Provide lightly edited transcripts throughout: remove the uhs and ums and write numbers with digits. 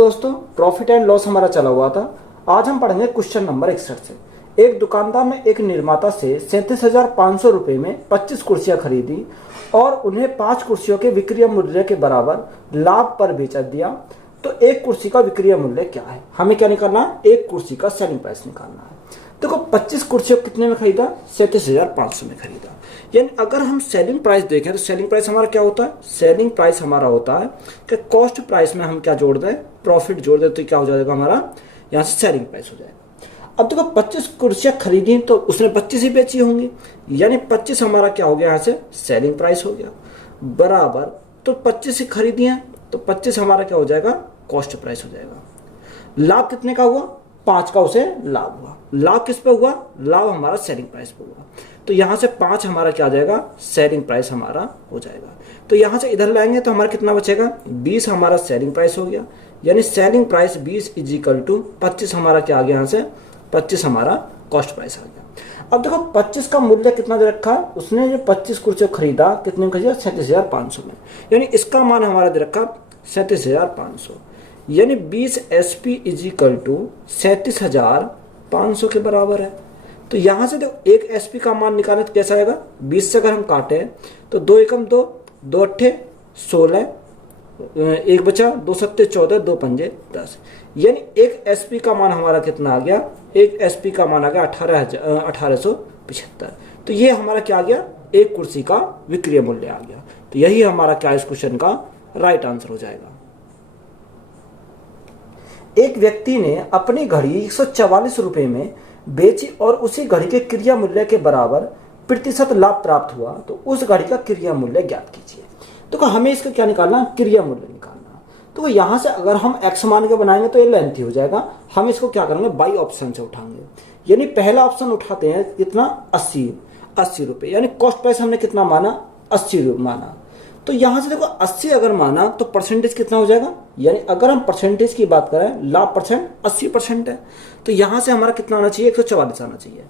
दोस्तों, profit and loss हमारा चला हुआ था। आज हम पढ़ेंगे क्वेश्चन नंबर 61 से। एक दुकानदार ने एक निर्माता से 37,500 रुपए में 25 कुर्सियां खरीदी और उन्हें 5 कुर्सियों के विक्रय मूल्य के बराबर लाभ पर बेच दिया। तो एक कुर्सी का विक्रय मूल्य क्या है? हमें क्या निकालना है? एक कुर्सी का सेलिंग प्राइस निकालना है। देखो 25 कुर्सियों कितने में खरीदा? 37,500 में खरीदा। यानी अगर हम सेलिंग प्राइस देखें तो सेलिंग प्राइस हमारा क्या होता है? सेलिंग प्राइस हमारा होता है कि कॉस्ट प्राइस में हम क्या जोड़ दें? प्रॉफिट जोड़ दें तो क्या हो जाएगा हमारा? यहाँ से सेलिंग प्राइस हो जाएगा। अब देखो 25 कुर्सियां खरीदी तो उसने 25 ही बेची होंगी, यानी 25 हमारा क्या हो गया? यहाँ से सेलिंग प्राइस हो गया बराबर। तो 25 ही खरीदी हैं तो 25 हमारा क्या हो जाएगा? कॉस्ट प्राइस हो जाएगा। लाभ कितने का हुआ? 5 का उसे लाभ हुआ। लाभ किस पे हुआ? लाभ हमारा सेलिंग प्राइस पे हुआ। तो यहाँ से 5 हमारा क्या आ जाएगा? सेलिंग प्राइस हमारा हो जाएगा। तो यहाँ से इधर लाएंगे तो हमारा कितना बचेगा? 20 हमारा सेलिंग प्राइस हो गया। यानी selling price 20 is equal to 25 हमारा क्या आ गया? यहाँ से 25 हमारा कॉस्ट प्राइस आ गया। अब देखो 25 का मूल्य कितना दे रखा है उसने? जो 25 कुर्सी खरीदा कितने में खरीदा? 37,500 में। यानी इसका मान हमारा दे रखा 37,500, यानी 20 SP इज इक्वल टू 37,500 के बराबर है। तो यहां से देखो एक SP का मान निकालें तो कैसा आएगा? 20 से अगर हम काटे तो 2 एकम 2, 2 अट्ठे 16, एक बचा 2 सत्ते 14, 2 पंजे 10। यानी एक SP का मान हमारा कितना आ गया? एक SP का मान आ गया 1875। तो ये हमारा क्या आ गया? एक कुर्सी का विक्रय मूल्य आ गया। तो यही हमारा क्या इस क्वेश्चन का राइट आंसर हो जाएगा। एक व्यक्ति ने अपनी घड़ी 144 रुपए में बेची और उसी घड़ी के क्रय मूल्य के बराबर प्रतिशत लाभ प्राप्त हुआ। तो उस घड़ी का क्रय मूल्य ज्ञात कीजिए। तो हमें इसका क्या निकालना? क्रय मूल्य निकालना। तो यहाँ से अगर हम x मान के बनाएंगे तो ये लेंथी हो जाएगा। हम इसको क्या करेंगे? बाई ऑप्शन से उठाएंगे। यानी पहला ऑप्शन उठाते हैं कितना? 80 रुपए। यानी कॉस्ट प्राइस हमने कितना माना? 80 रुपए माना। तो यहां से देखो 80 अगर माना तो परसेंटेज कितना हो जाएगा? यानी अगर हम परसेंटेज की बात करें, लाभ परसेंट 80% है। तो यहां से हमारा कितना आना चाहिए? 144 आना चाहिए।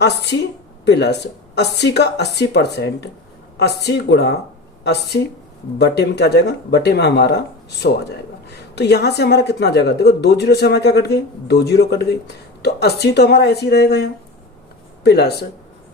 80 प्लस 80 का 80%, 80 गुणा 80 बटे में क्या जाएगा? बटे में हमारा 100 आ जाएगा। तो यहां से हमारा कितना आ जाएगा? देखो 2 जीरो से हमारा क्या कट गई? 2 जीरो कट गई। तो 80 तो हमारा ऐसे ही रहेगा यहाँ, प्लस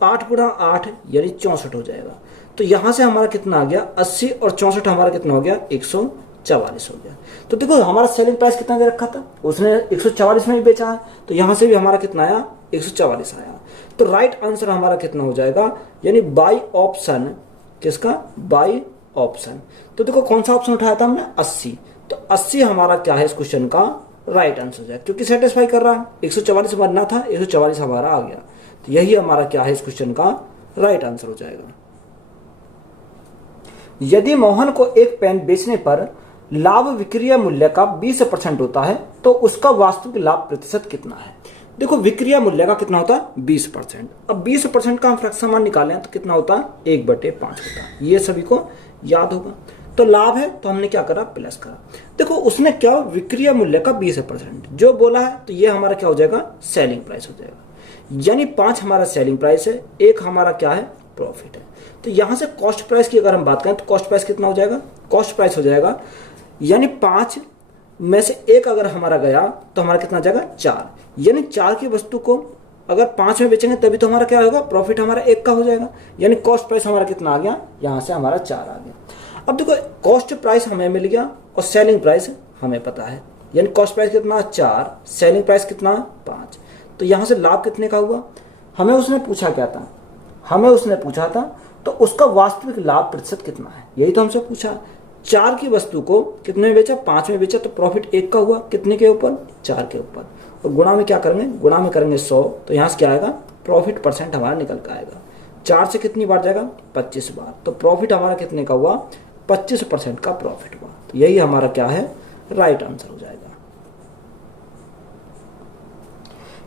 8 गुणा 8 यानी 64 हो जाएगा। तो यहां से हमारा कितना आ गया? 80 और 64 हमारा कितना हो गया? 144 हो गया। तो देखो हमारा सेलिंग प्राइस कितना दे रखा था? उसने 144 में ही बेचा है। तो यहां से भी हमारा कितना आया? 144 आया। तो राइट आंसर हमारा कितना हो जाएगा? यानी बाई ऑप्शन। किसका? By option. तो देखो कौन सा ऑप्शन उठाया था हमने? 80। तो 80 हमारा क्या है इस क्वेश्चन का राइट आंसर हो जाएगा, क्योंकि सेटिस्फाई कर रहा है। 144 बनना था, 144 हमारा आ गया। तो यही हमारा क्या है इस क्वेश्चन का राइट आंसर हो जाएगा। यदि मोहन को एक पेन बेचने पर लाभ विक्रय मूल्य का 20% होता है तो उसका वास्तविक लाभ प्रतिशत कितना है? देखो विक्रय मूल्य का कितना होता है? 20%। अब 20% का हम फ्रैक्शन मान निकालें तो कितना होता है? 1/5 होता है। ये सभी को याद होगा। तो लाभ है तो हमने क्या करा? प्लस करा। देखो उसने क्या? विक्रय मूल्य का 20% जो बोला है, तो ये हमारा क्या हो जाएगा? सेलिंग प्राइस हो जाएगा। यानी 5 हमारा सेलिंग प्राइस है, 1 हमारा क्या है? प्रॉफिट है। तो यहां से कॉस्ट प्राइस की अगर हम बात करें तो कॉस्ट प्राइस कितना हो जाएगा? कॉस्ट प्राइस हो जाएगा, यानी 5 में से 1 अगर हमारा गया तो हमारा कितना जाएगा? 4। यानी 4 की वस्तु को अगर 5 में बेचेंगे तभी तो हमारा क्या होगा? प्रॉफिट हमारा 1 का हो जाएगा। यानी कॉस्ट प्राइस हमारा कितना आ गया? यहां से हमारा 4 आ गया। अब देखो कॉस्ट प्राइस हमें मिल गया और सेलिंग प्राइस हमें पता है। यानी कॉस्ट प्राइस कितना? 4, सेलिंग प्राइस कितना? 5। तो यहां से लाभ कितने का हुआ? हमें उसने पूछा क्या था? हमें उसने पूछा था तो उसका वास्तविक लाभ प्रतिशत कितना है, यही तो हमसे पूछा। 4 की वस्तु को कितने में बेचा? 5 में बेचा। तो प्रॉफिट 1 का हुआ। कितने के ऊपर? 4 के ऊपर। और गुणा में क्या करेंगे? गुणा में करेंगे 100। तो यहाँ से क्या आएगा? प्रॉफिट परसेंट हमारा निकल कर आएगा। 4 से कितनी बार जाएगा? 25 बार। तो प्रॉफिट हमारा कितने का हुआ? 25% का प्रॉफिट हुआ। तो यही हमारा क्या है? राइट आंसर हो जाएगा।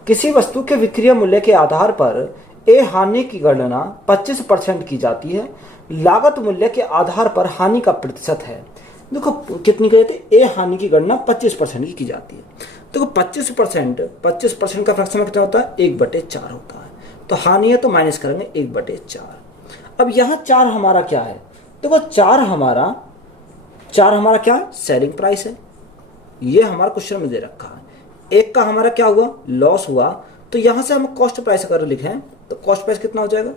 किसी वस्तु के विक्रय मूल्य के आधार पर ए हानि की गणना 25% की जाती है। लागत मूल्य के आधार पर हानि का प्रतिशत है। देखो कितनी कहते हैं? ए हानि की गणना 25% की जाती है। देखो 25% का फ्रैक्शन कितना होता है? 1/4 होता है। तो हानि है तो माइनस करेंगे 1/4। अब यहाँ 4 हमारा क्या है? देखो 4 हमारा क्या? सेलिंग प्राइस है। ये हमारा क्वेश्चन में दे रखा है। एक का हमारा क्या हुआ, लॉस हुआ, तो यहां से हम कॉस्ट प्राइस अगर लिखें तो कॉस्ट प्राइस कितना हो जाएगा,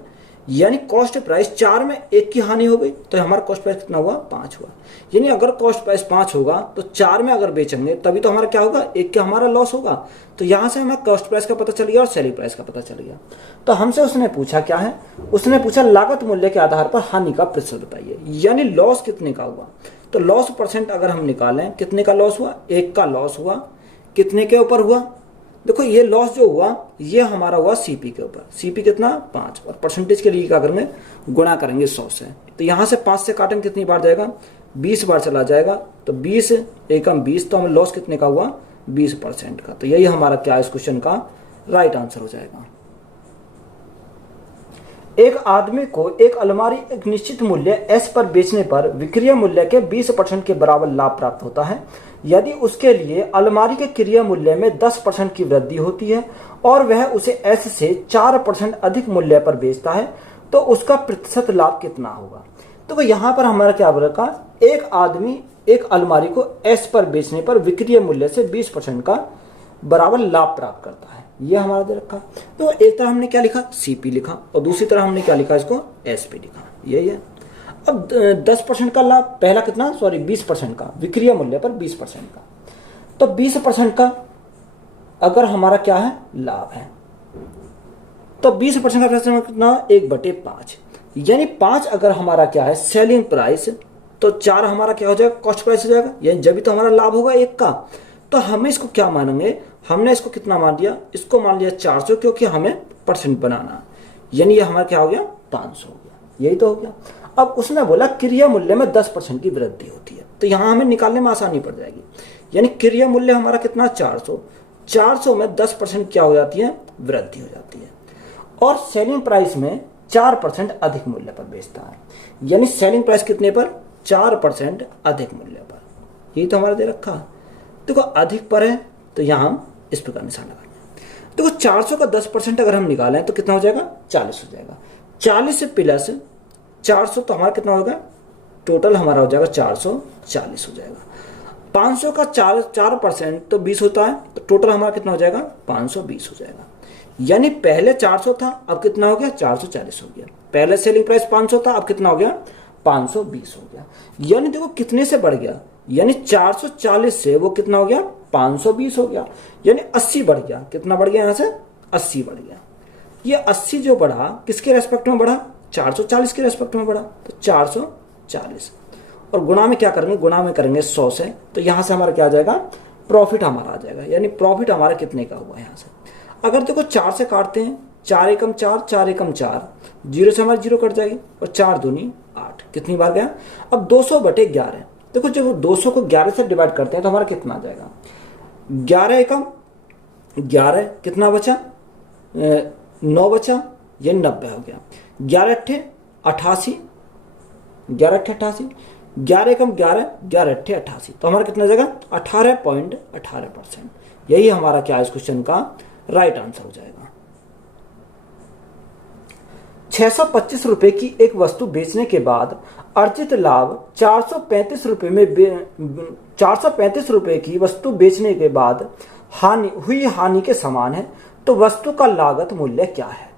यानी कॉस्ट प्राइस 4 में 1 की हानि हो गई तो हमारा कॉस्ट प्राइस कितना हुआ, 5 हुआ। यानी अगर कॉस्ट प्राइस 5 होगा तो 4 में अगर बेचेंगे तभी तो हमारा क्या होगा, 1 का हमारा लॉस होगा। तो यहां से हमें कॉस्ट प्राइस का पता चल गया और सेलिंग प्राइस का पता चल गया। तो हमसे उसने पूछा क्या है, उसने पूछा लागत मूल्य के आधार पर हानि का प्रतिशत बताइए, यानी लॉस कितने का हुआ। तो लॉस परसेंट अगर हम निकालें, कितने का लॉस हुआ, 1 का लॉस हुआ, कितने के ऊपर हुआ, देखो ये लॉस जो हुआ ये हमारा हुआ सीपी के ऊपर, सीपी कितना 5, और परसेंटेज के लिए क्या करेंगे, गुणा करेंगे 100 से। तो यहां से 5 से काटेंगे कितनी बार जाएगा, 20 बार चला जाएगा, तो 20 एकम 20, तो हमें लॉस कितने का हुआ, 20% का। तो यही हमारा क्या इस क्वेश्चन का राइट आंसर हो जाएगा। एक आदमी को एक अलमारी एक निश्चित मूल्य S पर बेचने पर विक्रय मूल्य के 20% के बराबर लाभ प्राप्त होता है। यदि उसके लिए अलमारी के क्रय मूल्य में 10% की वृद्धि होती है और वह उसे S से 4% अधिक मूल्य पर बेचता है तो उसका प्रतिशत लाभ कितना होगा। तो यहाँ पर हमारा क्या बोला, एक आदमी एक अलमारी को S पर बेचने पर विक्रय मूल्य से 20% का बराबर लाभ प्राप्त करता है, ये हमारा दे रखा। तो एक तरह हमने क्या लिखा, सीपी लिखा, और दूसरी तरह हमने क्या लिखा, इसको एसपी लिखा, यही है। अब 10% का लाभ, पहला कितना, सॉरी 20% का, विक्रय मूल्य पर 20% का, तो 20% का अगर हमारा क्या है, लाभ है, तो 20% का प्रश्न कितना, 1/5, यानी 5 अगर हमारा क्या है सेलिंग प्राइस, तो 4 हमारा क्या हो जाएगा, कॉस्ट प्राइस हो जाएगा, यानी जब भी तो हमारा लाभ होगा 1 का। तो हमें इसको क्या मानेंगे, हमने इसको कितना मान दिया, इसको मान लिया 400, क्योंकि हमें परसेंट बनाना, यानी ये हमारा क्या हो गया, 500 हो गया, यही तो हो गया। अब उसने बोला क्रय मूल्य में 10% की वृद्धि होती है, तो यहां हमें निकालने में आसानी पड़ जाएगी, यानी क्रय मूल्य हमारा कितना 400, 400 में 10% क्या हो जाती है, वृद्धि हो जाती है, और सेलिंग प्राइस में 4% अधिक मूल्य पर बेचता है, यानी सेलिंग प्राइस कितने पर, 4% अधिक मूल्य पर, यही तो हमारा दे रखा। देखो अधिक पर है तो यहां हम इस प्रकार निशान लगाएंगे। देखो 400 का 10% अगर हम निकालें तो कितना हो जाएगा, 40 हो जाएगा, 40 प्लस 400 तो हमारा कितना होगा, टोटल हमारा हो जाएगा 440 हो जाएगा। 500 का 4% तो 20 होता है, तो टोटल हमारा कितना हो जाएगा, 520 हो जाएगा। यानी पहले 400 था, अब कितना हो गया, 440 हो गया। पहले सेलिंग प्राइस 500 था, अब कितना हो गया, 520 हो गया। यानी देखो कितने से बढ़ गया, यानी 440 से वो कितना हो गया, 520 हो गया, यानी 80 बढ़ गया। कितना बढ़ गया, यहां से 80 बढ़ गया। ये 80 जो बढ़ा किसके रेस्पेक्ट में बढ़ा, 440 के रेस्पेक्ट में बढ़ा, तो 440, और गुणा में क्या करेंगे, गुणा में करेंगे 100 से, तो यहां से हमारा क्या आ जाएगा, प्रॉफिट हमारा आ जाएगा। यानी प्रॉफिट हमारा कितने का हुआ, यहां से अगर देखो 4 से काटते हैं, 4 एकम 4, 4 एकम 4, 0 से हमारी 0 कट जाएगी, और 4 दूनी 8, कितनी बार गया। अब 200/11, देखो जब 200 को 11 से डिवाइड करते हैं तो हमारा कितना आ जाएगा, 11 एकम 11, कितना बचा, 9 बचा, ये 90 हो गया। 11 अट्ठे 88, 11 अट्ठे 88, 11 एकम 11, 11 अट्ठे 88, तो हमारा कितना जाएगा, 18.18%। यही हमारा क्या है इस क्वेश्चन का राइट आंसर हो जाएगा। 625 रुपए की एक वस्तु बेचने के बाद अर्जित लाभ 435 रुपए में 435 रुपए की वस्तु बेचने के बाद हानि के समान है, तो वस्तु का लागत मूल्य क्या है।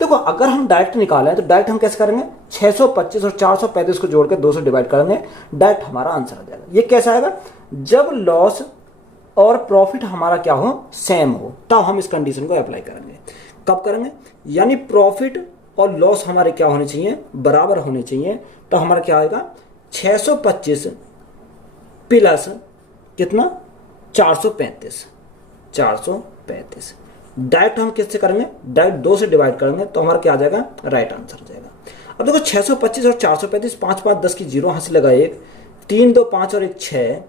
देखो अगर हम डायरेक्ट निकालें तो डायरेक्ट हम कैसे करेंगे, 625 और 435 को जोड़ के 2 से डिवाइड करेंगे, डायरेक्ट हमारा आंसर आ जाएगा। ये कैसा आएगा, जब लॉस और प्रॉफिट हमारा क्या हो, सेम हो, तब हम इस कंडीशन को अप्लाई करेंगे। कब करेंगे, यानी प्रॉफिट और लॉस हमारे क्या होने चाहिए, बराबर होने चाहिए, तो हमारा क्या आएगा, 625 प्लस कितना, 435, 435। डायरेक्ट हम किससे करेंगे, डायरेक्ट 2 से डिवाइड करेंगे, तो हमारा क्या आ जाएगा, राइट आंसर हो जाएगा। अब देखो 625 और 435, 5 5 10 की 0 हाथ से लगा 1, 3 2 5 और 1 6,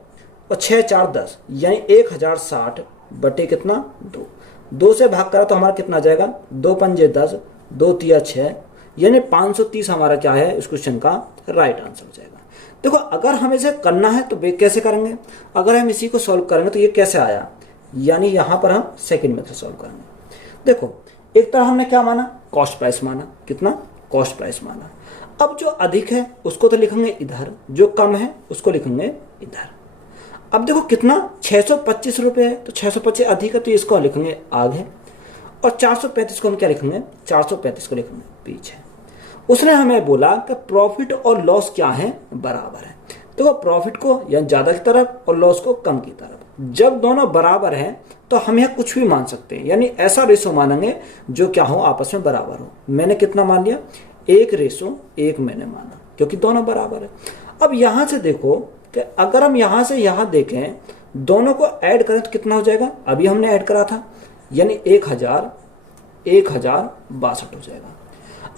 और 6 4 10, यानी 1060 बटे कितना, 2, 2 से भाग करा तो हमारा कितना जाएगा, 2 पंजे 10, 2 तिया 6, यानी 530 हमारा क्या है इस क्वेश्चन का राइट आंसर हो जाएगा। देखो अगर हमें इसे करना है तो कैसे करेंगे, अगर हम इसी को सॉल्व करेंगे तो ये कैसे आया, यानी यहां पर हम सेकंड मेथड सॉल्व करेंगे। देखो एक तरह हमने क्या माना, कॉस्ट प्राइस माना, कितना, कॉस्ट प्राइस माना। अब जो अधिक है उसको तो लिखेंगे इधर, जो कम है उसको लिखेंगे इधर। अब देखो कितना 625 रुपये है, तो 625 अधिक है तो इसको लिखेंगे आगे, और 435 को हम क्या लिखेंगे, 435 को लिखेंगे पीछे। उसने हमें बोला कि प्रॉफिट और लॉस क्या है, बराबर है। तो प्रॉफिट को या ज्यादा की तरफ और लॉस को कम की तरफ। जब दोनों बराबर हैं तो हम यह कुछ भी मान सकते हैं, यानी ऐसा रेशो मानेंगे जो क्या हो, आपस में बराबर हो। मैंने कितना मान लिया, 1:1 मैंने माना, क्योंकि दोनों बराबर है। अब यहां से देखो कि अगर हम यहां से यहां देखें, दोनों को ऐड करें तो कितना हो जाएगा, अभी हमने ऐड करा था, यानी 1062 हो जाएगा।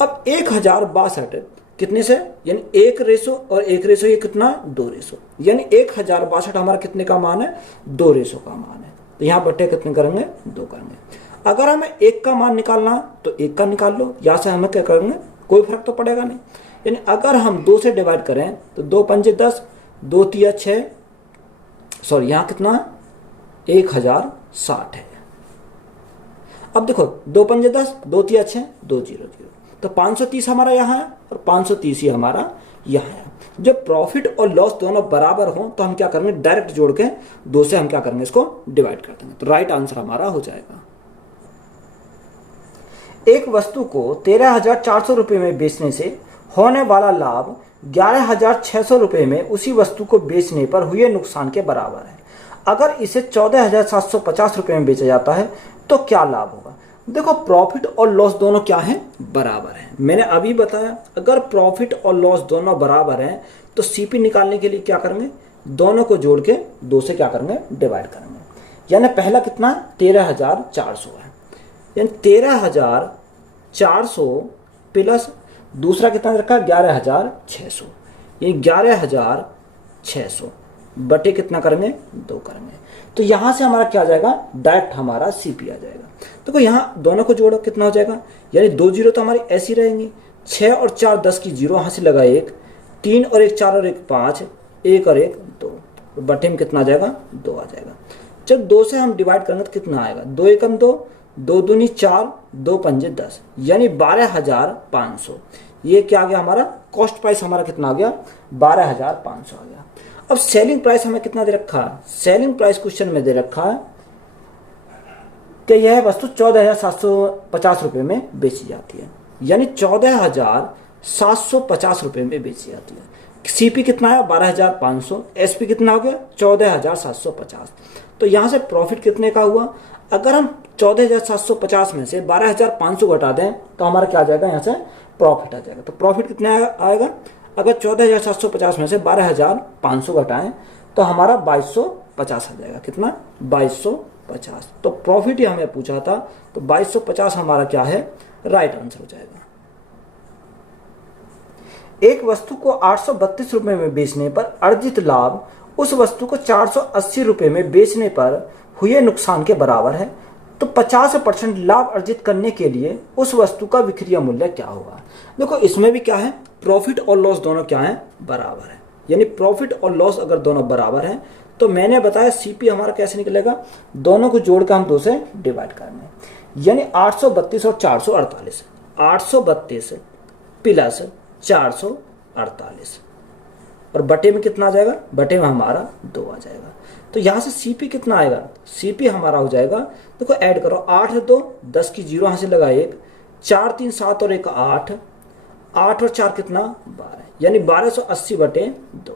अब 1062 कितने से, यानी 1:1 और 1:, ये कितना, 2:, यानी 1062 हमारा कितने का मान है, 2:1 का मान है। तो यहाँ बट्टे कितने करेंगे, 2 करेंगे। अगर हमें 1 का मान निकालना तो 1 का निकाल लो, यहाँ से हमें क्या करेंगे, कोई फर्क तो पड़ेगा नहीं। यानी अगर हम 2 से डिवाइड करें तो 2 पंजे 10, 2 तिया 6, सॉरी यहाँ कितना 1060 है। अब देखो 2 पंजे 10, 2 तिया 6, 200, तो 530 हमारा यहाँ है और 530 ही हमारा यहाँ है। जब प्रॉफिट और लॉस दोनों बराबर हो तो हम क्या करेंगे, डायरेक्ट जोड़ के 2 से हम क्या करेंगे, इसको डिवाइड कर देंगे। तो राइट आंसर हमारा हो जाएगा। एक वस्तु को 13,400 रुपये में बेचने से होने वाला लाभ 11,600 रुपये में उसी वस्तु को बेचने पर हुए नुकसान के बराबर है। अगर इसे 14,750 रुपये में बेचा जाता है तो क्या लाभ होगा। देखो प्रॉफिट और लॉस दोनों क्या है, बराबर है। मैंने अभी बताया अगर प्रॉफिट और लॉस दोनों बराबर हैं तो सीपी निकालने के लिए क्या करेंगे, दोनों को जोड़ के 2 से क्या करेंगे, डिवाइड करेंगे। यानी पहला कितना 13,400 है, यानी 13,400 प्लस दूसरा कितना रखा 11,600, ये 11,600 बटे कितना करेंगे, 2 करेंगे। तो यहां से हमारा क्या आ जाएगा, डायरेक्ट हमारा सीपी आ जाएगा। देखो यहाँ दोनों को जोड़ो कितना हो जाएगा, यानी 2 जीरो तो हमारी ऐसी रहेंगी, 6 और 4 10 की जीरो, यहाँ से लगा 1, 3 और 1 4 और 1 5, 1 और 1 2, तो बटे में कितना आ जाएगा, 2 आ जाएगा। जब 2 से हम डिवाइड करेंगे तो कितना आएगा, 2 एकम 2, 2 दूनी 4, 2 पंजे 10, यानी 12,500। ये क्या आ गया हमारा, कॉस्ट प्राइस हमारा कितना आ गया, 12,500 आ गया। अब सेलिंग प्राइस हमें कितना दे रखा है, सेलिंग प्राइस क्वेश्चन में दे रखा है कि यह वस्तु 14,750 रुपये में बेची जाती है, यानी 14,750 रुपये में बेची जाती है। सीपी कितना है 12,500, एसपी कितना हो गया 14,750। तो यहाँ से प्रॉफिट कितने का हुआ, अगर हम 14,750 में से 12,500 घटा दें तो हमारा क्या आ जाएगा, यहाँ से प्रॉफिट आ जाएगा। तो प्रॉफिट कितना आएगा, अगर 14,750 में से 12,500 घटाएं तो हमारा 2,250 आ जाएगा। कितना 2,250। तो प्रॉफिट ही हमें पूछा था, तो 2,250 हमारा क्या है, राइट आंसर हो जाएगा। एक वस्तु को 832 रुपये में बेचने पर अर्जित लाभ उस वस्तु को 480 रुपये में बेचने पर हुए नुकसान के बराबर है, तो 50% लाभ अर्जित करने के लिए उस वस्तु का विक्रय मूल्य क्या होगा। देखो इसमें भी क्या है, प्रॉफिट और लॉस दोनों क्या है, बराबर है। यानी प्रॉफिट और लॉस अगर दोनों बराबर हैं तो मैंने बताया सीपी हमारा कैसे निकलेगा, दोनों को जोड़कर हम 2 से डिवाइड करेंगे। यानी 832 और 448, 832 प्लस 448 और बटे में कितना आ जाएगा, बटे में हमारा 2 आ जाएगा। तो यहां से सीपी कितना आएगा, सीपी हमारा हो जाएगा, देखो ऐड करो 8 2 10 की जीरो, यहां से लगा 1, 4 3 7 और 1 8, 8 और 4 कितना 12, यानी 1280 बटे 2।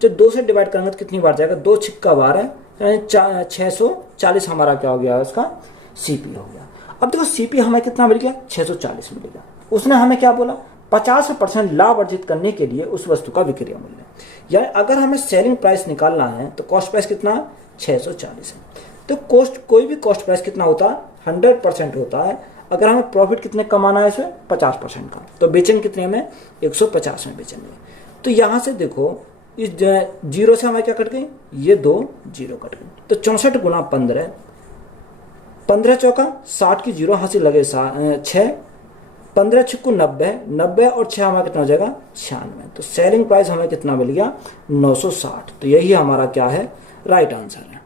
जब 2 से डिवाइड करेंगे तो कितनी बार जाएगा, 2 छिक्का 12, यानी 640 हमारा क्या हो गया, उसका सीपी हो गया। अब देखो सीपी हमें कितना मिल गया, 640 मिलेगा। उसने हमें क्या बोला, 50% लाभ अर्जित करने के लिए उस वस्तु का विक्रय मूल्य, यानी अगर हमें सेलिंग प्राइस निकालना है तो कॉस्ट प्राइस कितना 640 है। तो कॉस्ट, कोई भी कॉस्ट प्राइस कितना होता है 100% होता है। अगर हमें प्रॉफिट कितने कमाना है इसमें 50% का, तो बेचेंगे कितने में 150 में बेचेंगे। तो यहाँ से देखो इस जीरो से हमें क्या कट गई, ये 2 जीरो कट गई, तो 64 गुना 15, 15 चौका 60 की जीरो, यहाँ से लगे 6, 15 छिक्कू 90, 90 और 6 हमारा कितना हो जाएगा 96। तो सेलिंग प्राइस हमें कितना मिल गया 960। तो यही हमारा क्या है, राइट आंसर है।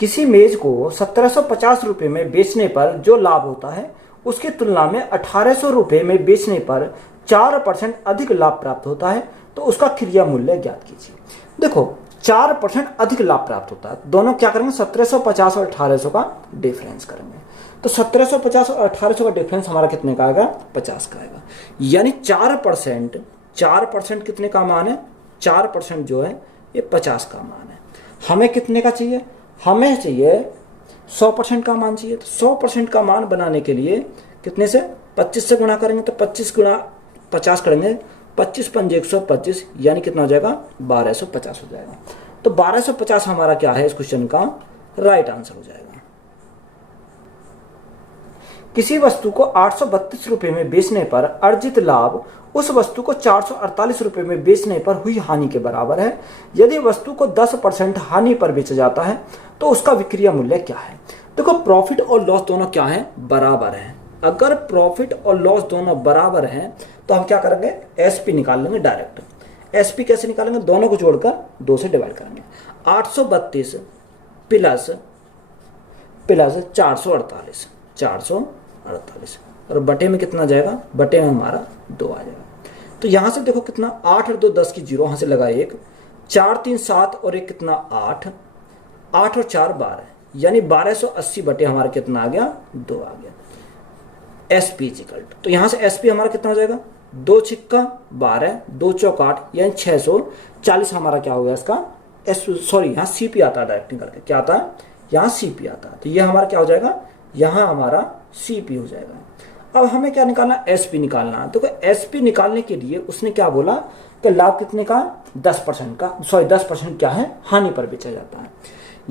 किसी मेज को 1750 रुपये में बेचने पर जो लाभ होता है उसकी तुलना में 1800 रुपये में बेचने पर 4% अधिक लाभ प्राप्त होता है तो उसका क्रिया मूल्य ज्ञात कीजिए। देखो 4% अधिक लाभ प्राप्त होता है, दोनों क्या करेंगे 1750 और 1800 का डिफरेंस करेंगे। तो 1750 और 1800 का डिफरेंस हमारा कितने का आएगा, 50 का आएगा। यानी 4% कितने का मान है, 4% जो है ये 50 का मान है। हमें कितने का चाहिए, हमें चाहिए 100% का मान चाहिए। तो 100% का मान बनाने के लिए कितने से 25 से गुणा करेंगे, तो 25 गुणा 50 करेंगे, 25 पंजे 125, यानी कितना हो जाएगा 1250 हो जाएगा। तो 1250 हमारा क्या है इस क्वेश्चन का राइट आंसर हो जाएगा। किसी वस्तु को 832 रुपए में बेचने पर अर्जित लाभ उस वस्तु को 448 रुपए में बेचने पर हुई हानि के बराबर है। यदि वस्तु को 10% हानि पर बेचा जाता है तो उसका विक्रय मूल्य क्या है। देखो प्रॉफिट और लॉस दोनों क्या है, बराबर है। अगर प्रॉफिट और लॉस दोनों बराबर हैं तो हम क्या करेंगे, एसपी निकाल लेंगे डायरेक्ट। एसपी कैसे निकालेंगे, दोनों को जोड़कर 2 से डिवाइड करेंगे। 832 प्लस 448 और बटे में कितना जाएगा, बटे में हमारा 2 आ जाएगा। तो यहां से देखो कितना 8 और 2 10 की 0, यहां से लगा 1, 4 3 7 और 1 कितना 8, 8 और 4 12, यानी 1280 बटे हमारा कितना आ गया 2 आ गया। एसपी इक्वल तो यहां से एसपी हमारा कितना हो जाएगा 2 छिक्का 12, 2 चौक 8, यानी 640 हमारा क्या हो गया इसका सॉरी यहाँ सीपी आता है डायरेक्टिंग करके, क्या आता है यहाँ सीपी आता है। तो ये हमारा क्या हो जाएगा, यहाँ हमारा सीपी हो जाएगा। अब हमें क्या निकालना, एसपी निकालना है। तो एसपी निकालने के लिए उसने क्या बोला कि लाभ कितने का 10% का, सॉरी 10% क्या है हानि पर बेचा जाता है,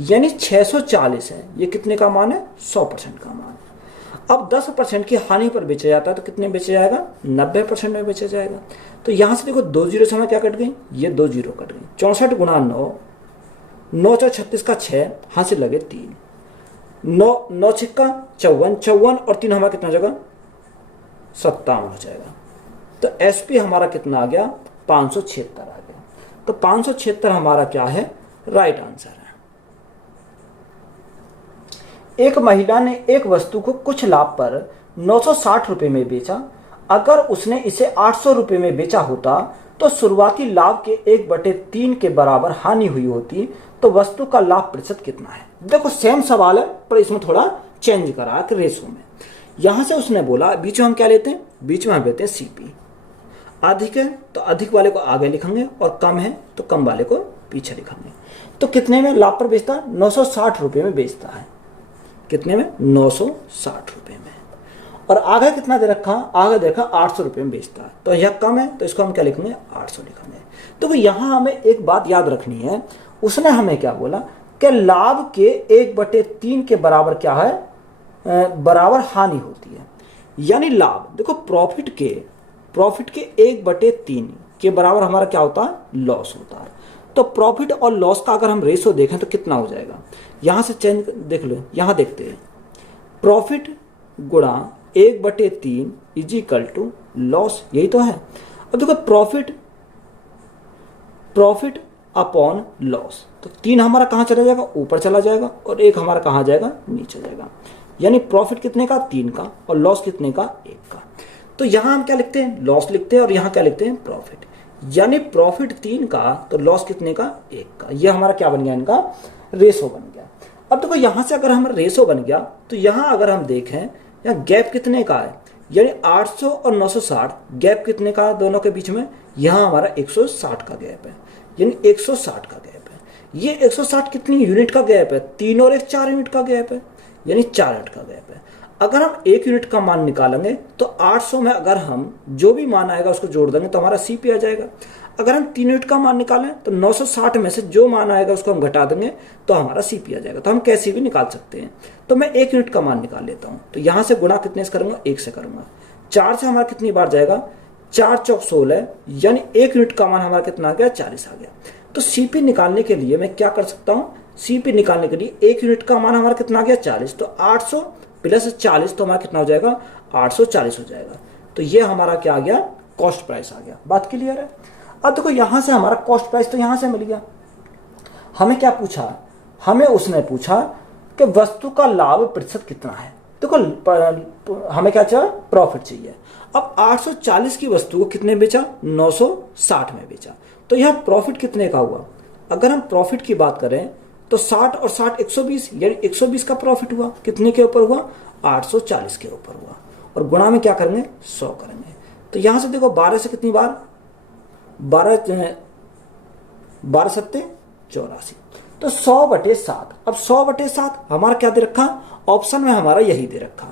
यानी 640 है, ये कितने का मान है 100% का मान। अब 10% की हानि पर बेचा जाता है तो कितने बेचा जाएगा 90% में बेचा जाएगा। तो यहां से देखो 2 जीरो से हमें क्या कट गई, ये 2 जीरो कट गई। 64 गुणा 9, 9 4 36 का 6, हाथ से लगे 3, 9 छिक्का 54, 54 और 3 हमारा कितना हो जाएगा 57 हो जाएगा। तो एसपी हमारा कितना आ गया 576 आ गया। तो 576 हमारा क्या है राइट आंसर है। एक महिला ने एक वस्तु को कुछ लाभ पर 960 रुपए में बेचा। अगर उसने इसे 800 रुपए में बेचा होता तो शुरुआती लाभ के 1/3 के बराबर हानि हुई होती, तो वस्तु का लाभ प्रतिशत कितना है। देखो सेम सवाल है पर इसमें थोड़ा चेंज करा कि रेशो में। यहां से उसने बोला बीच में हम क्या लेते हैं, बीच में हम लेते हैं सीपी। अधिक है तो अधिक वाले को आगे लिखेंगे और कम है तो कम वाले को पीछे लिखेंगे। तो कितने में लाभ पर बेचता है 960 रुपए में बेचता है, कितने में 960 रुपए में। और आगे कितना दे रखा, आगे देखा 800 रुपए में बेचता है, तो यह कम है तो इसको हम क्या लिखेंगे 800 लिखेंगे। तो यहां हमें एक बात याद रखनी है, उसने हमें क्या बोला कि लाभ के 1/3 के बराबर क्या है बराबर हानि होती है। यानी लाभ देखो प्रॉफिट के 1/3 के बराबर हमारा क्या होता है लॉस होता है। तो प्रॉफिट और लॉस का अगर हम रेशो देखें तो कितना हो जाएगा, यहां से चेंज देख लो, यहां देखते हैं प्रॉफिट गुणा 1/3 इज इक्वल टू लॉस, यही तो है। अब देखो प्रॉफिट अपॉन लॉस, तो 3 हमारा कहां चला जाएगा ऊपर चला जाएगा और 1 हमारा कहां जाएगा नीचे जाएगा। यानी प्रॉफिट कितने का 3 का और लॉस कितने का 1 का। तो यहां हम क्या लिखते हैं लॉस लिखते हैं और यहां क्या लिखते हैं प्रॉफिट। यानी प्रॉफिट 3 का तो लॉस कितने का 1 का। यह हमारा क्या बन गया, इनका रेशो बन गया। अब देखो यहां से अगर हमारा रेशो बन गया तो यहां अगर हम देखें यहाँ गैप कितने का है, यानी 800 और 960 गैप कितने का दोनों के बीच में, यहां हमारा 160 का गैप है, यानी 160 का गैप है। ये 160 कितनी यूनिट का गैप है, 3 और 1 4 यूनिट का गैप है, यानी 4 यूनिट का गैप है। अगर हम 1 यूनिट का मान निकालेंगे तो 800 में अगर हम जो भी मान आएगा उसको जोड़ देंगे तो हमारा सीपी आ जाएगा। अगर हम 3 यूनिट का मान निकालें तो 960 में से जो मान आएगा उसको हम घटा देंगे तो हमारा सीपी आ जाएगा। तो हम कैसे भी निकाल सकते हैं। तो मैं 1 यूनिट का मान निकाल लेता हूं, तो यहां से गुणा कितने से करूंगा 1 से करूंगा। 4 से हमारा कितनी बार जाएगा 4 चौक 16, यानी 1 यूनिट का मान हमारा कितना आ गया 40 आ गया। तो सीपी निकालने के लिए मैं क्या कर सकता हूं, सीपी निकालने के लिए 1 यूनिट का मान हमारा कितना आ गया 40, तो 800 प्लस 40 तो हमारा कितना हो जाएगा 840 हो जाएगा। तो ये हमारा क्या आ गया कॉस्ट प्राइस आ गया। बात क्लियर है। अब देखो यहां से हमारा कॉस्ट प्राइस तो यहां से मिल गया। हमें क्या पूछा, हमें उसने पूछा कि वस्तु का लाभ प्रतिशत कितना है। देखो हमें क्या चाहिए, प्रॉफिट चाहिए। अब 840 की वस्तु को कितने बेचा, 960 में बेचा, तो यह प्रॉफिट कितने का हुआ। अगर हम प्रॉफिट की बात करें तो 60 और 60 120, यानी 120 का प्रॉफिट हुआ। कितने के ऊपर हुआ, 840 के ऊपर हुआ। और गुणा में क्या करेंगे, 100 करेंगे। तो यहां से देखो 12 से कितनी बार, 12 सत्ते 84, तो 100/7। अब 100/7 हमारा क्या दे रखा, ऑप्शन में हमारा यही दे रखा,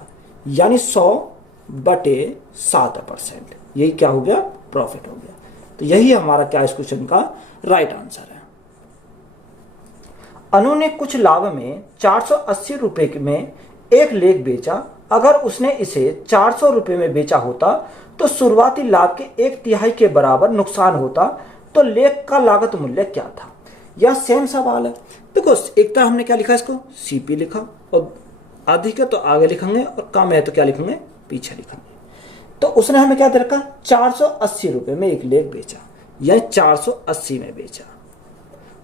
यानी 100/7%। यही क्या हो गया, प्रॉफिट हो गया। तो यही हमारा क्या इस क्वेश्चन का राइट आंसर है। अनु ने कुछ लाभ में 480 रुपए में एक लेख बेचा। अगर उसने इसे 400 रुपए में बेचा होता तो शुरुआती लाभ के 1/3 के बराबर नुकसान होता, तो लेख का लागत मूल्य क्या था। यह सेम सवाल है। देखो एक तरह हमने क्या लिखा, इसको सीपी लिखा, और अधिक है तो आगे लिखेंगे और कम है तो क्या लिखेंगे, पीछे लिखेंगे। तो उसने हमें क्या दे रखा, 480 रुपए में एक लेख बेचा, यानी 480 में बेचा।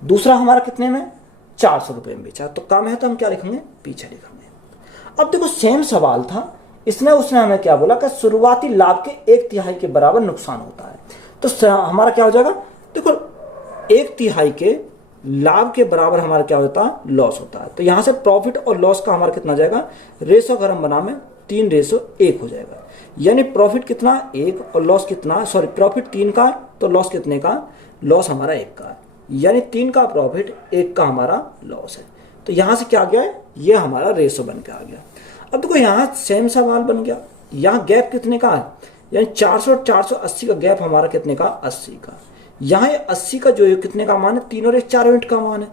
दूसरा हमारा कितने में, 400 रुपए में बेचा, तो कम है तो हम क्या लिखेंगे, पीछे लिखेंगे। अब देखो सेम सवाल था, उसने हमें क्या बोला कि शुरुआती लाभ के 1/3 के बराबर नुकसान होता है। तो हमारा क्या हो जाएगा, देखो 1/3 के लाभ के बराबर हमारा क्या होता है, लॉस होता है। तो यहां से प्रॉफिट और लॉस का हमारा कितना जाएगा, रेशो अगर हम बनावे 3:1 हो जाएगा। यानी प्रॉफिट कितना 1 और लॉस कितना, सॉरी प्रॉफिट 3 का तो लॉस कितने का, लॉस हमारा 1 का, यानी 3 का प्रॉफिट 1 का हमारा लॉस है। तो यहां से क्या गया, ये हमारा रेशो बन के आ गया। अब देखो यहां सेम सवाल बन गया, यहां गैप कितने का है, यानी 400 और 480 का गैप हमारा कितने का, 80 का। यहाँ 80 का जो है कितने का मान है, 3 और 1 4 यूनिट का मान है।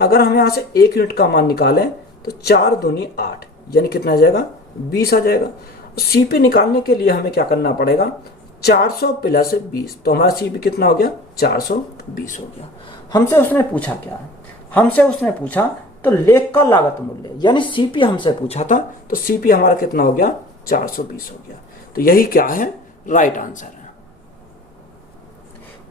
अगर हम यहाँ से 1 यूनिट का मान निकालें तो 4 दूनी 8, यानी कितना आ जाएगा, 20 आ जाएगा। सीपी निकालने के लिए हमें क्या करना पड़ेगा, 400 + 20, तो हमारा सीपी कितना हो गया, 420 हो गया। हमसे उसने पूछा क्या है, हमसे उसने पूछा तो लेख का लागत मूल्य, यानी सीपी हमसे पूछा था, तो सीपी हमारा कितना हो गया, 420 हो गया। तो यही क्या है, राइट आंसर है।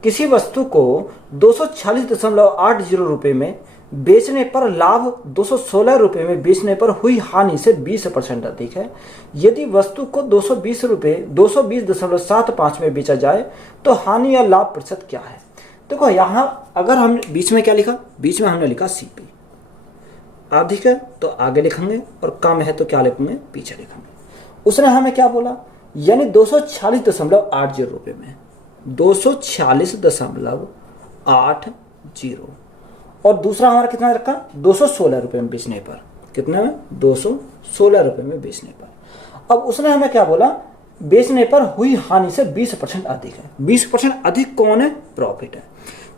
किसी वस्तु को 246.80 रुपए में बेचने पर लाभ 216 रुपए में बेचने पर हुई हानि से 20% अधिक है। यदि वस्तु को 220.75 में बेचा जाए तो हानि या लाभ प्रतिशत क्या है। देखो यहां अगर हम बीच में क्या लिखा, बीच में हमने लिखा सीपी, अधिक है तो आगे लिखेंगे और कम है तो क्या लिखेंगे, पीछे लिखेंगे। उसने हमें क्या बोला, यानी 246.80 रुपए में 246.80, और दूसरा हमारा कितना रखा, 216 रुपए में बेचने पर, कितने में, 216 रुपए में बेचने पर। अब उसने हमें क्या बोला, बेचने पर हुई हानि से 20% अधिक है। 20% अधिक कौन है, प्रॉफिट है।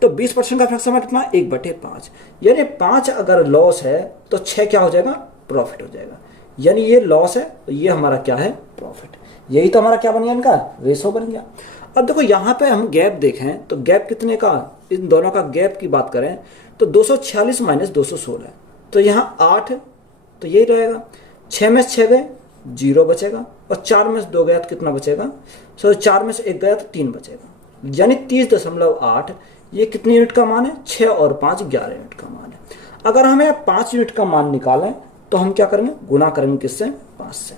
तो 20% का फ्रैक्शन कितना, 1/5, यानी 5 अगर लॉस है तो 6 क्या हो जाएगा, प्रॉफिट हो जाएगा। यानी ये लॉस है तो ये हमारा क्या है, प्रॉफिट। यही तो हमारा क्या बन गया, इनका रेशो बन गया। अब देखो यहाँ पे हम गैप देखें तो गैप कितने का, इन दोनों का गैप की बात करें तो 246 - 216, तो यहाँ 8 तो यही रहेगा। 6 में से 6 गए, 0 बचेगा, और 4 में से 2 गया तो कितना बचेगा, 4 में से 1 गया तो 3 बचेगा, यानी 30.8। ये कितने यूनिट का मान है, 6 और 5 11 यूनिट का मान है। अगर हमें 5 यूनिट का मान निकालें तो हम क्या करेंगे, गुना करेंगे किससे, 5 से।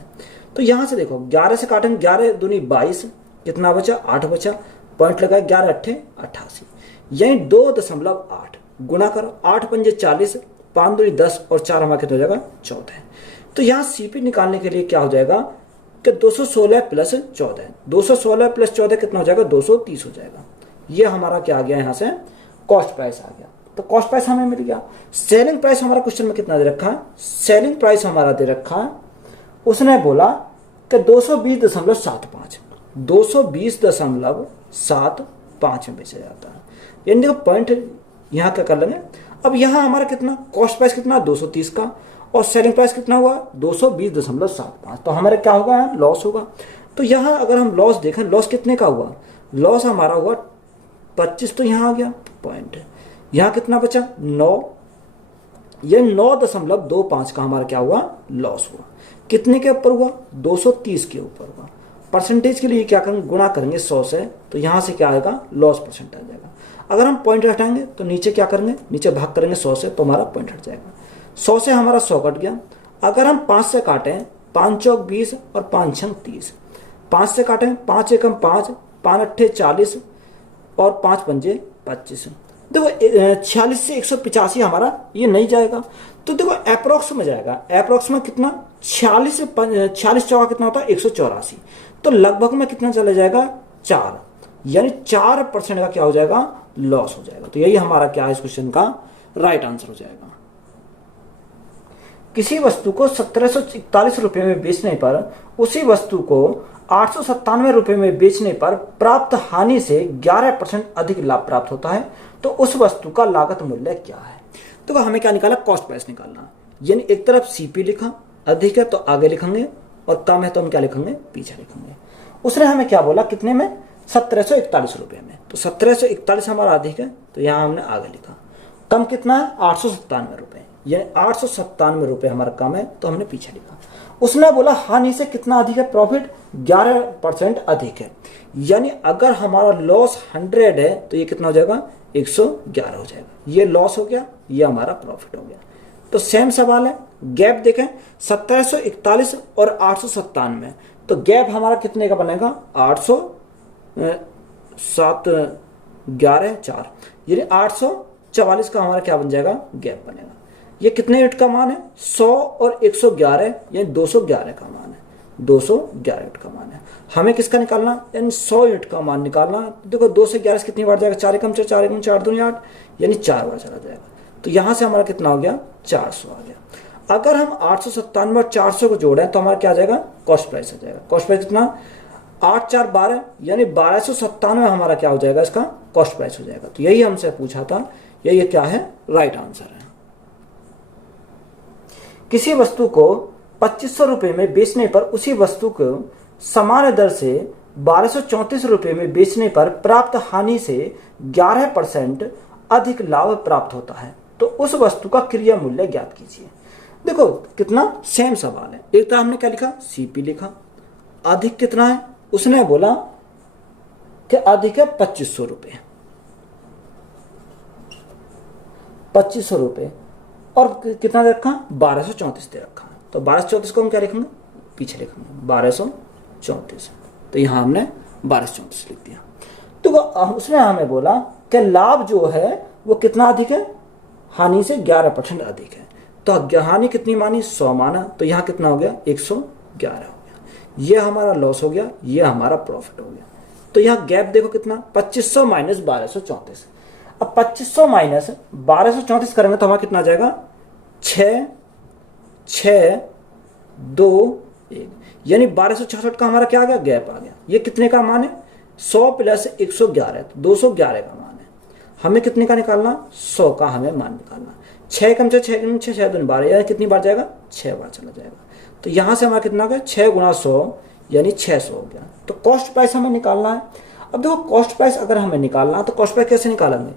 तो यहाँ से देखो 11 से काटेंगे, 11 दूनी 22, कितना बचा, 8 बचा, पॉइंट लगाए, 11 8 88, यानी 2.8 गुना करो, 8 पंजे 40, 5 दूनी 10 और 4 हमारा कितना हो जाएगा, 14। तो यहाँ सीपी निकालने के लिए क्या हो जाएगा कि 216 + 14, 216 + 14 कितना हो जाएगा, 230 हो जाएगा। ये हमारा क्या आ गया, यहाँ से कॉस्ट प्राइस आ गया। तो कॉस्ट प्राइस हमें मिल गया। सेलिंग प्राइस हमारा क्वेश्चन में कितना दे रखा है, सेलिंग प्राइस हमारा दे रखा है, उसने बोला कि 220.75, 220.75 में बेचा जाता है। यानी देखो पॉइंट यहाँ क्या कर लेंगे। अब यहाँ हमारा कितना कॉस्ट प्राइस कितना, 230 का, और सेलिंग प्राइस कितना हुआ, 220.75, तो हमारे क्या होगा, यहाँ लॉस होगा। तो यहाँ अगर हम लॉस देखें, लॉस कितने का हुआ, लॉस हमारा हुआ 25, तो यहाँ आ गया पॉइंट। यहाँ कितना बचा, 9, ये 9.25 का हमारा क्या हुआ, लॉस हुआ। कितने के ऊपर हुआ, 230 के ऊपर हुआ। परसेंटेज के लिए क्या करेंगे, गुणा करेंगे 100 से, तो यहाँ से क्या आएगा, लॉस परसेंट आ जाएगा। अगर हम पॉइंट हटाएंगे तो नीचे क्या करेंगे, नीचे भाग करेंगे 100 से, तो हमारा पॉइंट हट जाएगा। 100 से हमारा 100 कट गया। अगर हम 5 से काटें, 5 चौक 20 और 5 छंग 30। 5 से काटें, 5 एकम 5, 5 अट्ठे 40 और 5 पंजे 25। देखो 46 से 185 हमारा ये नहीं जाएगा, तो देखो अप्रोक्स में जाएगा। अप्रोक्स में कितना, 46 चौका कितना होता है 184, तो लगभग में कितना चला जाएगा 4, यानी 4% का क्या हो जाएगा, लॉस हो जाएगा। तो यही हमारा क्या है इस क्वेश्चन का राइट आंसर हो जाएगा। किसी वस्तु को 1741 रुपए में बेचने पर उसी वस्तु को 897 रुपए में बेचने पर प्राप्त हानि से 11% अधिक लाभ प्राप्त होता है, तो उस वस्तु का लागत मूल्य क्या है। तो हमें क्या निकाला, कॉस्ट प्राइस निकालना। यानी एक तरफ सीपी लिखा, अधिक है तो आगे लिखेंगे और कम है तो हम क्या लिखेंगे, पीछे लिखेंगे। उसने हमें क्या बोला, कितने में, 1741 रुपए में, तो 1741 हमारा अधिक है तो यहाँ हमने आगे लिखा। कम कितना है, 897 रुपए, यानी 897 रुपए हमारा कम है तो हमने पीछे लिखा। उसने बोला हानि से कितना अधिक है, प्रॉफिट 11% अधिक है, यानी अगर हमारा लॉस 100 है तो ये कितना हो जाएगा, 111 हो जाएगा। ये लॉस हो गया, ये हमारा प्रॉफिट हो गया। तो सेम सवाल है, गैप देखें 1741 और 897, तो गैप हमारा कितने का बनेगा, 807 11 4, यानी 844 का हमारा क्या बन जाएगा, गैप बनेगा। ये कितने यूनिट का मान है, 100 और 111, यानी 211 का मान है, 211 यूनिट का मान है। हमें किसका निकालना, यानी 100 यूनिट का मान निकालना। देखो 2 से 11 कितनी बार जाएगा, 4 एकम 4, 4 एकम 4 दूनी 8, यानी 4 बार चला जाएगा। तो यहां से हमारा कितना हो गया, 400 आ गया। अगर हम 897 और 400 को जोड़ें तो हमारा क्या आ जाएगा, कॉस्ट प्राइस आ जाएगा। कॉस्ट प्राइस कितना, 8 4 12, यानी 1297 हमारा क्या हो जाएगा, इसका कॉस्ट प्राइस हो जाएगा। तो यही हमसे पूछा था, यही क्या है राइट आंसर है। किसी वस्तु को 2500 रुपए में बेचने पर उसी वस्तु को समान दर से 1234 रुपए में बेचने पर प्राप्त हानि से 11% अधिक लाभ प्राप्त होता है, तो उस वस्तु का क्रिया मूल्य ज्ञात कीजिए। देखो कितना सेम सवाल है, एक तरह हमने क्या लिखा, सीपी लिखा। अधिक कितना है, उसने बोला कि अधिक है 2500 रुपए, 2500 रुपए, और कितना दे रखा, 1234 दे रखा। तो 1234 को हम क्या लिखेंगे, पीछे लिखेंगे 1234, तो यहां हमने 1234 लिख दिया। तो उसने हमें बोला कि लाभ जो है वो कितना अधिक है, हानि से 11% अधिक है। तो हानि कितनी मानी, 100 माना, तो यहां कितना हो गया, 111 हो गया। ये हमारा लॉस हो गया, ये हमारा प्रॉफिट हो गया। तो यहां गैप देखो कितना, 2500 माइनस 1234। अब 2500 माइनस 1234 करेंगे तो हमारा कितना आ जाएगा, 6 6 2 1, यानी 1266 का हमारा क्या आ गया, गैप आ गया। ये कितने का मान है, 100 प्लस 111, तो 211 का मान है। हमें कितने का निकालना, 100 का हमें मान निकालना। 6 कम से 6 6 6 2 12, यानी कितनी बार जाएगा, 6 बार चला जाएगा। तो यहां से हमारा कितना गया, 6 गुणा 100 यानी 600 हो गया। तो कॉस्ट प्राइस हमें निकालना है। अब देखो कॉस्ट प्राइस अगर हमें निकालना तो कॉस्ट प्राइस कैसे निकालेंगे,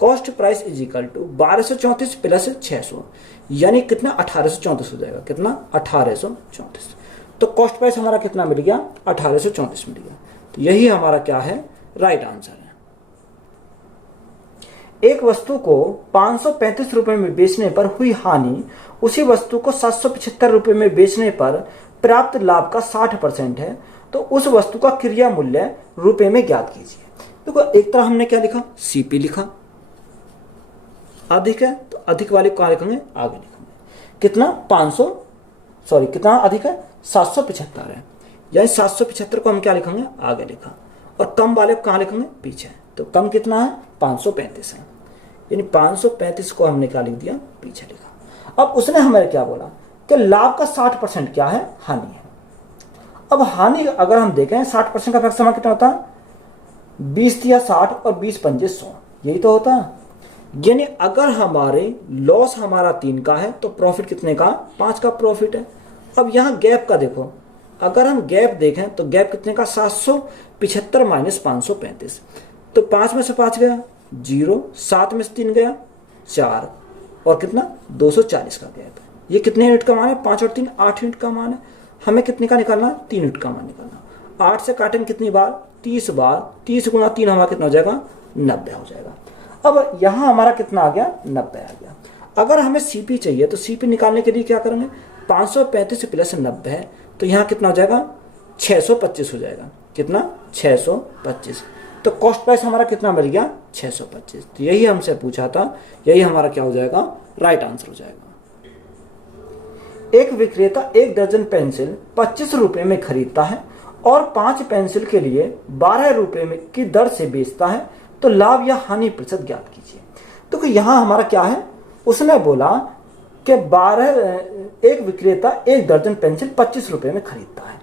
cost price is equal to 1234 plus 600, यानी कितना 1834 हो जाएगा। कितना, 1834। तो कॉस्ट प्राइस हमारा कितना मिल गया, 1834 मिल गया। तो यही हमारा क्या है राइट आंसर है। एक वस्तु को 535 रुपए में बेचने पर हुई हानि उसी वस्तु को 775 रुपए में बेचने पर प्राप्त लाभ का 60% है, तो उस वस्तु का क्रिया मूल्य रुपए में ज्ञात कीजिए। देखो एक तरह हमने क्या लिखा, सीपी लिखा। अधिक है तो अधिक वाले को लिखेंगे, आगे लिखेंगे। कितना, 500 सॉरी कितना अधिक है, 775 है, यानी 775 को हम क्या लिखेंगे, आगे लिखा। और कम वाले को कहाँ लिखेंगे, पीछे। तो कम कितना है, 535 है, यानी 535 को हमने क्या लिख दिया, पीछे लिखा। अब उसने हमें क्या बोला कि लाभ का 60% क्या है, हानि है। अब हानि अगर हम देखें 60% का फैक्टर कितना होता है, 20 या 60 और 20 पंजे 100, यही तो होता है। यानी अगर हमारे लॉस हमारा 3 का है तो प्रॉफिट कितने का, 5 का प्रॉफिट है। अब यहाँ गैप का देखो, अगर हम गैप देखें तो गैप कितने का, 775 माइनस 535, तो 5 में से 5 गया 0, 7 में से 3 गया 4, और कितना 240 का गैप है। ये कितने यूनिट का मान है, 5 और 3 8 यूनिट का मान है। हमें कितने का निकालना, 3 यूनिट का मान निकालना। 8 से काटेंगे कितनी बार, 30 बार, 30 गुणा 3 हमारा कितना हो जाएगा, 90 हो जाएगा। अब यहां हमारा कितना आ गया, 90 आ गया। अगर हमें सीपी चाहिए तो सीपी निकालने के लिए क्या करेंगे, 535 प्लस 90 है, तो यहाँ कितना हो जाएगा 625 हो जाएगा। कितना 625। तो कॉस्ट प्राइस हमारा कितना मिल गया 625। तो यही हमसे पूछा था, यही हमारा क्या हो जाएगा राइट आंसर हो जाएगा। एक विक्रेता 1 दर्जन पेंसिल 25 रुपए में खरीदता है और 5 पेंसिल के लिए 12 रुपए की दर से बेचता है, तो लाभ या हानि प्रतिशत ज्ञात कीजिए। तो यहाँ हमारा क्या है, उसने बोला कि एक विक्रेता 1 दर्जन पेंसिल 25 रुपए में खरीदता है।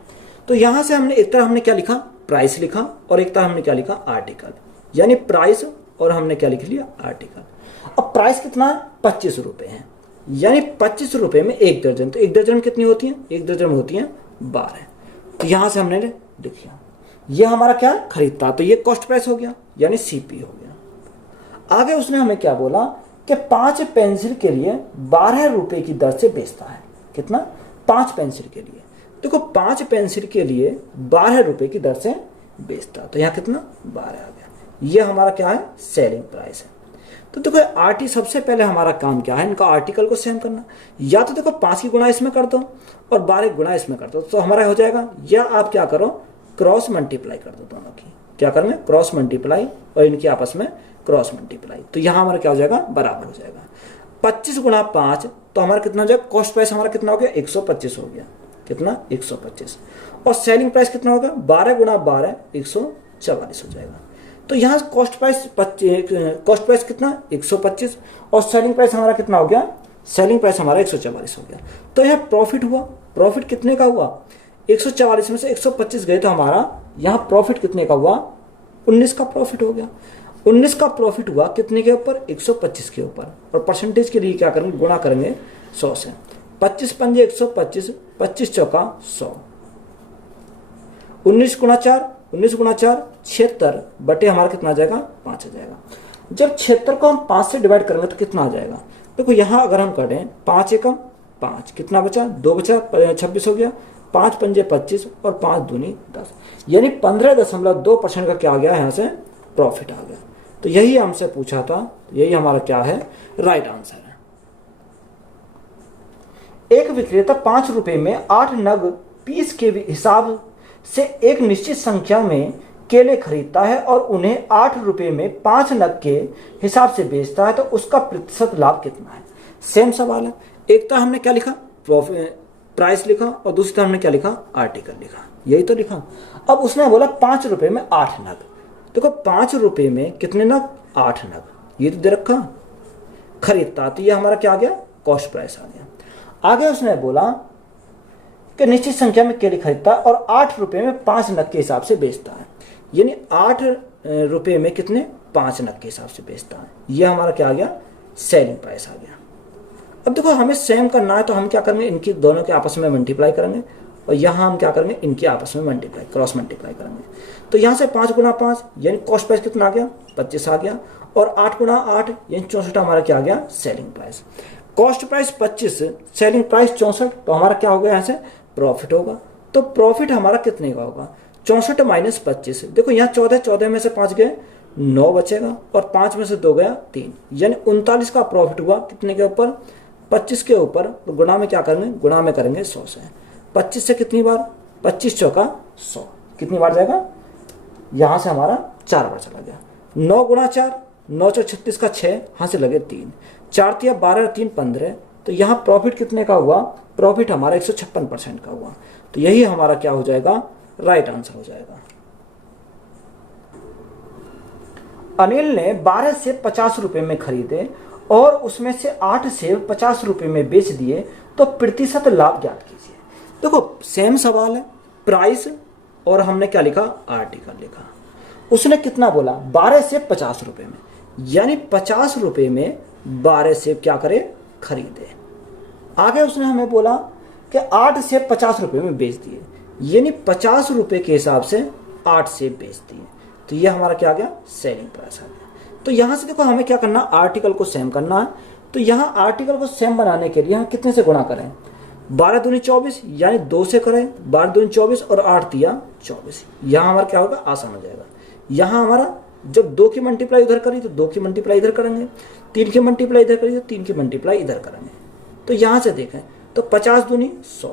तो यहां से हमने एक तरह हमने क्या लिखा प्राइस लिखा और एक तरह हमने क्या लिखा आर्टिकल, यानी प्राइस और हमने क्या लिख लिया आर्टिकल। अब प्राइस कितना है 25 रुपए है, यानी 25 रुपए में 1 दर्जन। तो 1 दर्जन कितनी होती है, 1 दर्जन में होती है 12। तो यहां से हमने लिख लिया ये हमारा क्या खरीदता, तो ये कॉस्ट प्राइस हो गया यानी सीपी हो गया। आगे उसने हमें क्या बोला कि 5 पेंसिल के लिए 12 रुपए की दर से बेचता है। कितना 5 पेंसिल के लिए, देखो 5 पेंसिल के लिए 12 रुपए की दर से बेचता, तो यहाँ कितना 12 आ गया। ये हमारा क्या है सेलिंग प्राइस है। तो देखो सबसे पहले हमारा काम क्या है, इनका आर्टिकल को सेम करना। या तो देखो 5 की गुणा इसमें कर दो और 12 गुणा इसमें कर दो, तो हमारा हो जाएगा। या आप क्या करो क्रॉस मल्टीप्लाई कर दो, दोनों की क्या करेंगे क्रॉस मल्टीप्लाई और इनकी आपस में क्रॉस मल्टीप्लाई। तो यहां हमारा क्या हो जाएगा बराबर हो जाएगा। 25 गुणा 5 तो हमारा कितना हो जाएगा, कॉस्ट प्राइस हमारा कितना हो गया 125 हो गया। कितना 125। और सेलिंग प्राइस कितना होगा 12 गुणा 12 144 हो जाएगा। तो यहाँ कॉस्ट प्राइस कितना 125 और सेलिंग प्राइस हमारा कितना हो गया, सेलिंग प्राइस हमारा 144 हो गया। तो यह प्रॉफिट हुआ, प्रॉफिट कितने का हुआ 144 में से 125 गए, तो हमारा यहाँ प्रॉफिट कितने का हुआ 19 का प्रॉफिट हो गया। 19 का प्रॉफिट हुआ कितने के ऊपर 125 के ऊपर। और परसेंटेज के लिए क्या करेंगे गुणा करेंगे 100 से। 25 पंजे 125, 25 चौका 100, 19 गुणा 4 76 बटे हमारा कितना आ जाएगा 5 आ जाएगा। जब 76 को हम 5 से डिवाइड करेंगे तो कितना आ जाएगा, देखो यहाँ अगर हम करें 5 एकम 5 कितना बचा 2 बचा 26 हो गया, 5 पंजे 25 और 5 दूनी 10, यानी 15.2% का क्या आ गया यहाँ से प्रॉफिट आ गया। तो यही हमसे पूछा था, यही हमारा क्या है राइट आंसर है। एक विक्रेता 5 रुपए में 8 नग पीस के हिसाब से एक निश्चित संख्या में केले खरीदता है और उन्हें 8 रुपए में 5 नग के हिसाब से बेचता है, तो उसका प्रतिशत लाभ कितना है। सेम सवाल है, एक तो हमने क्या लिखा प्राइस लिखा और दूसरी तरह हमने क्या लिखा आर्टिकल लिखा, यही तो लिखा। अब उसने बोला 5 रुपए में 8 नग, देखो 5 रुपए में कितने नग 8 नग, ये तो दे रखा खरीदता, तो ये हमारा क्या आ गया कॉस्ट प्राइस आ गया। आगे उसने बोला कि निश्चित संख्या में केले खरीदता है और 8 रुपए में 5 नग के हिसाब से बेचता है, यानी 8 रुपए में कितने 5 नग के हिसाब से बेचता है। यह हमारा क्या आ गया सेलिंग प्राइस आ गया। अब देखो हमें सेम करना है, तो हम क्या करेंगे इनकी दोनों के आपस में मल्टीप्लाई करेंगे और यहाँ हम क्या करेंगे इनके आपस में मल्टीप्लाई क्रॉस मल्टीप्लाई करेंगे। तो यहाँ से 5 गुणा 5 यानी कॉस्ट प्राइस कितना आ गया 25 आ गया, और 8 गुणा 8 यानी 64 हमारा क्या आ गया selling price. Cost price 25 selling price 64, तो हमारा क्या होगा यहाँ से प्रॉफिट होगा। तो प्रॉफिट हमारा कितने का होगा 64 माइनस 25, देखो यहाँ 14 में से 5 गए 9 बचेगा और 5 में से 2 गया 3, यानी 39 का प्रॉफिट हुआ कितने के ऊपर 25 के ऊपर। तो गुणा में क्या करेंगे गुणा में करेंगे 100 से। 25 से कितनी बार 25 चौका 100 कितनी बार जाएगा, यहां से हमारा 4 बार चला गया। 9 गुणा 4 9 चौक 36 का 6 यहाँ से लगे 3, 4 तिया 12 3 15, तो यहाँ प्रॉफिट कितने का हुआ प्रॉफिट हमारा 156% का हुआ। तो यही हमारा क्या हो जाएगा राइट आंसर हो जाएगा। अनिल ने 12 सेब 50 रुपए में खरीदे और उसमें से 8 सेब 50 रुपए में बेच दिए, तो प्रतिशत लाभ ज्ञात कीजिए। देखो सेम सवाल है, प्राइस और हमने क्या लिखा आर्टिकल लिखा। उसने कितना बोला 12 सेब 50 रुपए में, यानी 50 रुपए में 12 सेब क्या करे खरीदे। आगे उसने हमें बोला कि 8 सेब 50 रुपए में बेच दिए, यानी 50 रुपए के हिसाब से 8 सेब बेच दिए, तो ये हमारा क्या आ गया सेलिंग प्राइस आ गया। तो यहां से देखो हमें क्या करना आर्टिकल को सेम करना है। तो यहां आर्टिकल को सेम बनाने के लिए हम कितने से गुणा करें 12 दूनी 24, यानी 2 से करें 12 दूनी 24 और 8 दिया 24, यहां हमारा क्या होगा आसान हो जाएगा। यहां हमारा जब 2 की मल्टीप्लाई उधर करी तो 2 की मल्टीप्लाई इधर करेंगे, 3 की मल्टीप्लाई इधर करी तो 3 की मल्टीप्लाई इधर करेंगे। तो यहां से देखें तो 50 दूनी 100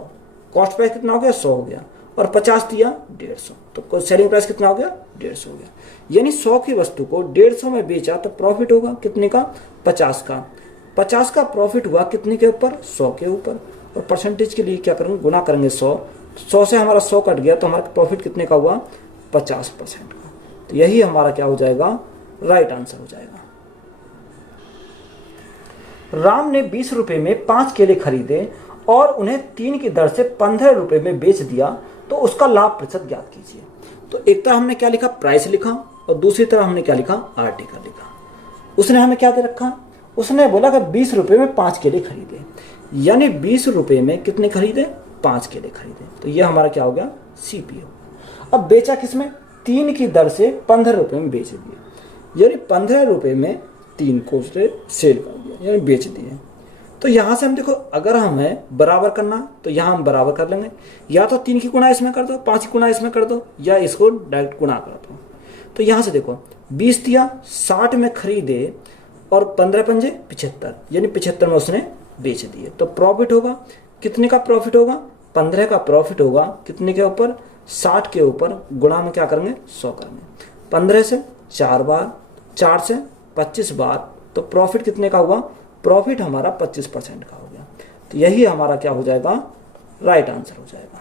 कॉस्ट प्राइस कितना हो गया 100 हो गया, और 50 दिया 150, तो सेलिंग प्राइस कितना हो गया 150 हो गया। यानी 100 की वस्तु को 150 में बेचा तो प्रॉफिट होगा कितने का 50 का। 50 का प्रॉफिट हुआ कितने के ऊपर 100 के ऊपर, और परसेंटेज के लिए क्या करेंगे गुना करेंगे 100 से हमारा 100 कट गया तो हमारा प्रॉफिट कितने का हुआ 50% का। तो यही हमारा क्या हो जाएगा राइट आंसर हो जाएगा। राम ने 20 रुपए में 5 केले खरीदे और उन्हें 3 की दर से 15 रुपए में बेच दिया, तो उसका लाभ प्रतिशत ज्ञात कीजिए। तो एक तरह हमने क्या लिखा प्राइस लिखा, और दूसरी तरह हमने क्या लिखा आर्टिकल लिखा। उसने हमें क्या दे रखा, उसने बोला कि 20 रुपए में 5 केले खरीदे, यानी 20 रुपए में कितने खरीदे 5 केले खरीदे, तो ये हमारा क्या हो गया सीपी हो। अब बेचा किसमें 3 की दर से 15 रुपए में बेच दिए, यानी 15 रुपए में 3 को उसने सेल कर दिया यानी बेच दिए। तो यहाँ से हम देखो अगर हमें बराबर करना तो यहाँ हम बराबर कर लेंगे, या तो 3 की गुणा इसमें कर दो, 5 की गुणा इसमें कर दो, या इसको डायरेक्ट गुणा कर दो। तो यहाँ से देखो 20 दिया 60 में खरीदे और 15 पंजे 75, यानी 75 में उसने बेच दिए, तो प्रॉफिट होगा कितने का प्रॉफिट होगा 15 का प्रॉफिट होगा कितने के ऊपर 60 के ऊपर, गुणा में क्या करेंगे 100 करेंगे, 15 से 4 बार 4 से 25 बार, तो प्रॉफिट कितने का हुआ प्रॉफिट हमारा 25% का हो गया। तो यही हमारा क्या हो जाएगा राइट आंसर हो जाएगा।